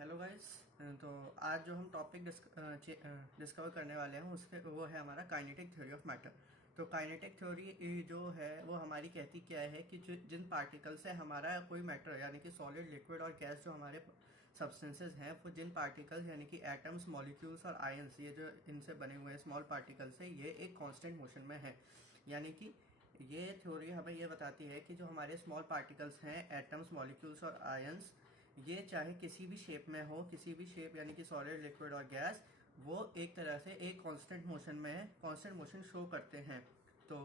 Hello guys. तो आज जो हम टॉपिक डिस्कवर करने वाले हैं उसके वो है हमारा काइनेटिक थ्योरी ऑफ मैटर। तो काइनेटिक थ्योरी जो है वो हमारी कहती क्या है कि जिन पार्टिकल से हमारा कोई मैटर यानी कि सॉलिड, लिक्विड और गैस जो हमारे सब्सटेंसेस हैं वो जिन पार्टिकल्स यानी कि एटम्स, मॉलिक्यूल्स और आयंस ये जो इनसे बने हुए हैं स्मॉल पार्टिकल्स से ये एक कांस्टेंट मोशन में है। यानी कि ये थ्योरी हमें ये बताती है कि जो हमारे स्मॉल पार्टिकल्स हैं एटम्स, मॉलिक्यूल्स और आयंस, ये चाहे किसी भी शेप में हो, किसी भी शेप यानी कि सॉलिड, लिक्विड और गैस, वो एक तरह से एक कांस्टेंट मोशन में है, कांस्टेंट मोशन शो करते हैं। तो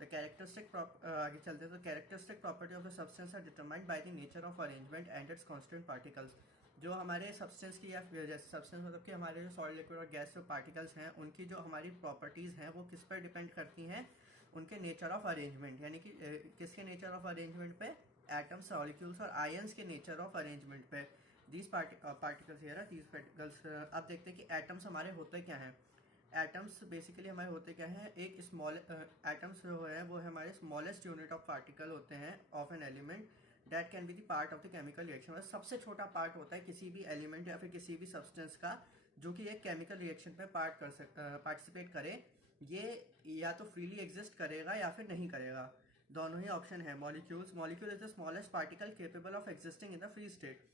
द कैरेक्टरिस्टिक आगे चलते हैं। तो characteristic property of the substance are determined by the nature of arrangement and its constant particles. जो हमारे सब्सटेंस की या जैसे सब्सटेंस मतलब कि हमारे जो सॉलिड, लिक्विड और गैस जो पार्टिकल्स हैं उनकी जो हमारी प्रॉपर्टीज़ हैं वो किस पर डिपेंड करती हैं? उनके नेचर ऑफ अरेंजमेंट, यानी कि किसके नेचर ऑफ अरेंजमेंट पे? एटम्स, मॉलिक्यूल्स और आयंस के नेचर ऑफ अरेंजमेंट पे। These particles here these particles. अब देखते हैं कि एटम्स हमारे होते क्या हैं। एटम्स बेसिकली हमारे होते क्या हैं? एक स्मॉल एटम्स जो है वो हमारे स्मॉलेस्ट यूनिट ऑफ पार्टिकल होते हैं of an element that can be the part of the chemical reaction. मतलब सबसे छोटा पार्ट होता है किसी भी एलिमेंट या फिर किसी भी सब्सटेंस का जो कि एक केमिकल रिएक्शन में पार्टिसिपेट करे। ये या तो फ्रीली एग्जिस्ट करेगा या फिर नहीं करेगा, दोनों ही ऑप्शन है। Molecules, molecule is the smallest particle capable of existing in the free state.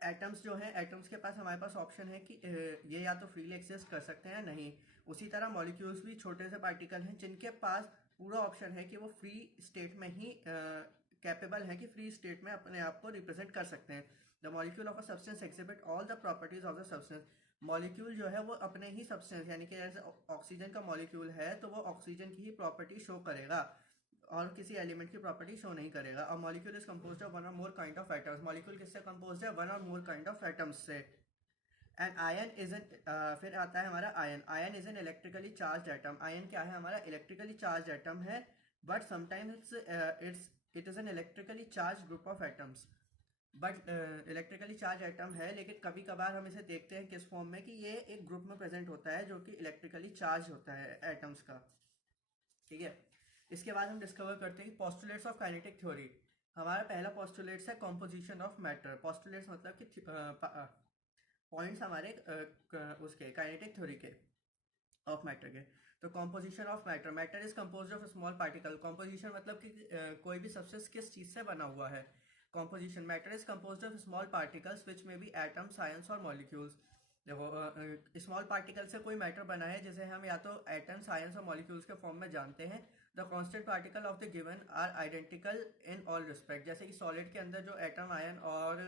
Atoms जो है, एटम्स के पास हमारे पास ऑप्शन है कि ये या तो फ्रीली एग्जिस्ट कर सकते हैं या नहीं। उसी तरह मॉलिक्यूल्स भी छोटे से पार्टिकल हैं जिनके पास पूरा ऑप्शन है कि वो फ्री स्टेट में ही कैपेबल है कि फ्री स्टेट में अपने आप को रिप्रेजेंट कर सकते हैं। The molecule of a substance exhibit all the properties of the substance. Molecule जो है वो अपने ही सब्सटेंस यानी कि जैसे ऑक्सीजन का मॉलिक्यूल है तो वो ऑक्सीजन की ही प्रॉपर्टी शो करेगा और किसी एलिमेंट की प्रॉपर्टी शो नहीं करेगा। और molecule is composed of one or more kind of atoms. Molecule किससे कंपोज्ड है? One or more kind of atoms से। एंड आयन इज एन, फिर आता है हमारा ion. Ion is an electrically charged atom. Ion क्या है? हमारा इलेक्ट्रिकली चार्ज एटम है, but sometimes it is an electrically charged group of atoms. But electrically charged atom है, लेकिन कभी कभार हम इसे देखते हैं किस फॉर्म में कि ये एक ग्रुप में प्रेजेंट होता है जो कि इलेक्ट्रिकली चार्ज होता है एटम्स का। ठीक है। इसके बाद हम डिस्कवर करते हैं पोस्टुलेट्स ऑफ काइनेटिक थ्योरी। हमारा पहला पोस्टुलेट्स है कॉम्पोजिशन ऑफ मैटर। पोस्टुलेट्स मतलब कि पॉइंट्स हमारे उसके काइनेटिक थ्योरी के ऑफ मैटर के। तो composition of matter, matter is compose of small particle. Composition मतलब कि कोई भी सब्सटेंस किस चीज से बना हुआ है। Composition, matter is compose of small particles which may be atoms, ions और मॉलिक्यूल्स। देखो, स्मॉल पार्टिकल से कोई मैटर बना है जिसे हम या तो एटम्स, आयंस और मॉलिक्यूल्स के फॉर्म में जानते हैं। The constant particle of the given are identical in all respect. जैसे कि सॉलिड के अंदर जो एटम, आयन और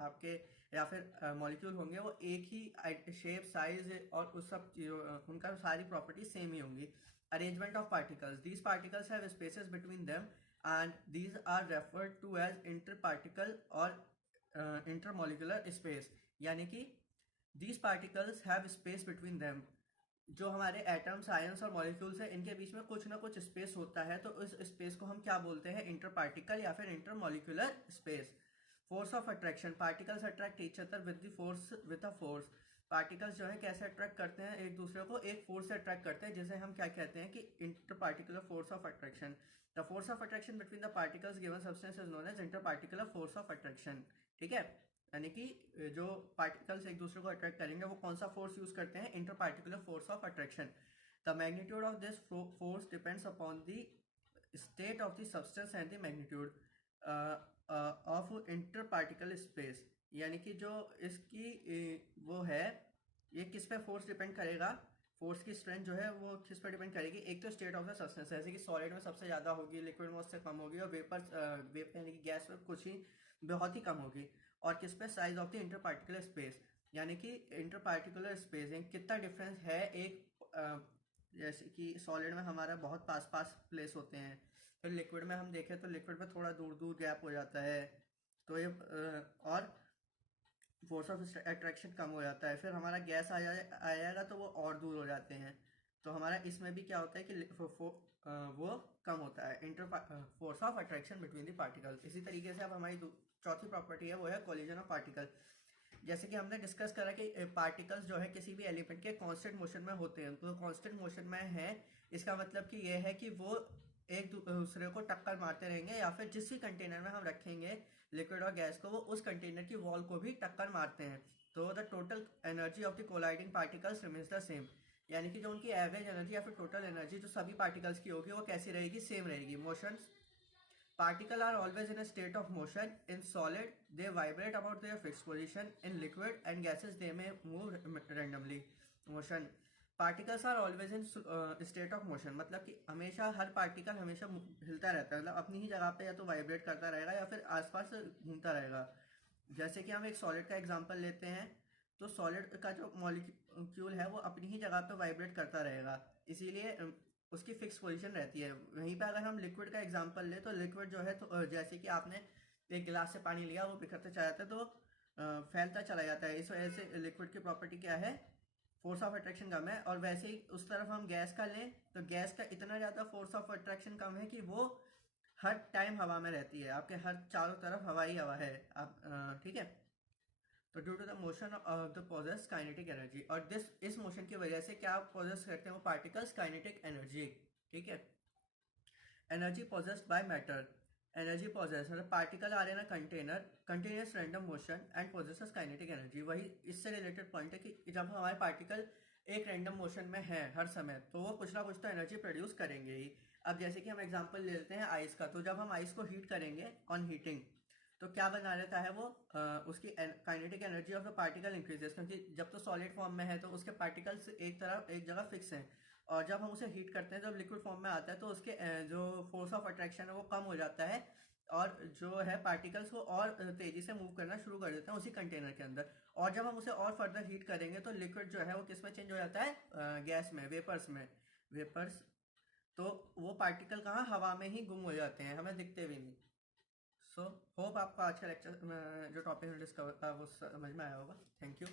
आपके या फिर मॉलिक्यूल होंगे वो एक ही शेप, साइज और उस सब चीज़ों उनका सारी प्रॉपर्टी सेम ही होंगी। Arrangement of particles, these particles have spaces between them and these are referred to as inter particle और इंटरमोलिकुलर स्पेस। यानी कि these particles have space between them. जो हमारे एटम्स, आयंस और मॉलिक्यूल्स हैं इनके बीच में कुछ ना कुछ स्पेस होता है, तो इस स्पेस को हम क्या बोलते हैं? इंटर पार्टिकल या फिर inter molecular space. Force of attraction, particles attract each other with the force, with a force. Particles जो है कैसे अट्रैक्ट करते हैं एक दूसरे को? एक फोर्स से अट्रैक्ट करते हैं, जिसे हम क्या कहते हैं कि inter particular force of attraction. The force of attraction between the particles given substance is known as inter particular force of attraction. ठीक है। यानी कि जो पार्टिकल्स एक दूसरे को अट्रैक्ट करेंगे वो कौन सा फोर्स यूज करते हैं? Inter particular force of attraction. The magnitude of this force depends upon the state of the substance and the magnitude of inter particle space. यानी कि जो इसकी वो है, ये किस पे फोर्स डिपेंड करेगा? फोर्स की स्ट्रेंथ जो है वो किस पर डिपेंड करेगी? एक तो स्टेट ऑफ द सब्सटेंस, जैसे कि सॉलिड में सबसे ज़्यादा होगी, लिक्विड में उससे कम होगी और वेपर यानी कि गैस में कुछ ही बहुत ही कम होगी। और किस पे? Size of the inter particular space. यानी कि इंटर पार्टिकुलर स्पेस कितना डिफरेंस है एक जैसे कि सॉलिड में हमारा बहुत पास पास प्लेस होते हैं, फिर लिक्विड में हम देखें तो लिक्विड में थोड़ा दूर दूर गैप हो जाता है। तो ये और फोर्स ऑफ अट्रैक्शन कम हो जाता है। फिर हमारा गैस आएगा तो वो और दूर हो जाते हैं। तो हमारा इसमें भी क्या होता है कि वो कम होता है, inter force of attraction between the particles. इसी तरीके से अब हमारी चौथी प्रॉपर्टी है वो है कोलिजन ऑफ पार्टिकल। जैसे कि हमने डिस्कस करा कि पार्टिकल्स जो है किसी भी एलिमेंट के कांस्टेंट मोशन में होते हैं। तो कांस्टेंट मोशन में है, इसका मतलब कि ये है कि वो एक दूसरे को टक्कर मारते रहेंगे, या फिर जिस भी कंटेनर में हम रखेंगे लिक्विड और गैस को, वो उस कंटेनर की वॉल को भी टक्कर मारते हैं। तो the total energy of the colliding particles remains the same, यानी कि जो उनकी एवरेज एनर्जी या फिर टोटल एनर्जी जो सभी पार्टिकल्स की होगी वो कैसी रहेगी, सेम रहेगी। Motion, particles are always in a state of motion. In solid, they vibrate about their fixed position. In liquid and gases, they may move randomly. Motion. Particles are always in state of motion. मतलब कि हमेशा हर particle हमेशा हिलता रहता है, मतलब अपनी ही जगह पे या तो वाइब्रेट करता रहेगा या फिर आसपास घूमता रहेगा। जैसे कि हम एक सॉलिड का एग्जांपल लेते हैं, तो सॉलिड का जो मॉलिक्यूल है वो अपनी ही जगह पे वाइब्रेट करता रहेगा, इसीलिए उसकी फिक्स पोजीशन रहती है। वहीं पे अगर हम लिक्विड का एग्जांपल ले, तो लिक्विड जो है, तो जैसे कि आपने एक गिलास से पानी लिया, वो बिखरते चला जाता है, तो फैलता चला जाता है। इस वजह से लिक्विड की प्रॉपर्टी क्या है, फोर्स ऑफ अट्रैक्शन कम है। और वैसे ही उस तरफ हम गैस का लें, तो गैस का इतना ज़्यादा फोर्स ऑफ अट्रैक्शन कम है कि वो हर टाइम हवा में रहती है, आपके हर चारों तरफ हवा ही हवा है। आप ठीक है। तो due to the motion of the possess kinetic energy, और इस मोशन की वजह से क्या पोजेस करते हैं वो पार्टिकल्स, काइनेटिक एनर्जी। ठीक है। Energy possessed by matter, energy possess मतलब पार्टिकल आ रहे ना container, continuous random motion and possesses kinetic energy. वही इससे रिलेटेड पॉइंट है कि जब हमारे पार्टिकल एक रैंडम मोशन में है हर समय, तो वो कुछ ना कुछ तो एनर्जी प्रोड्यूस करेंगे ही। अब जैसे कि हम एग्जांपल ले लेते हैं आइस का, तो जब हम आइस को हीट करेंगे ऑन हीटिंग, तो क्या बना रहता है वो, उसकी kinetic energy of the particle increases, क्योंकि जब तो सॉलिड फॉर्म में है तो उसके पार्टिकल्स एक जगह फिक्स हैं। और जब हम उसे हीट करते हैं, जब लिक्विड फॉर्म में आता है, तो उसके जो फोर्स ऑफ अट्रैक्शन है वो कम हो जाता है, और जो है पार्टिकल्स वो और तेजी से मूव करना शुरू कर देते हैं उसी कंटेनर के अंदर। और जब हम उसे और फर्दर हीट करेंगे, तो लिक्विड जो है वो किस में चेंज हो जाता है, गैस में, वेपर्स में, वेपर्स। तो वो पार्टिकल कहाँ, हवा में ही गुम हो जाते हैं, हमें दिखते भी नहीं। सो होप आपको आज का लेक्चर जो टॉपिक डिस्कवर था वो समझ में आया होगा। Thank you.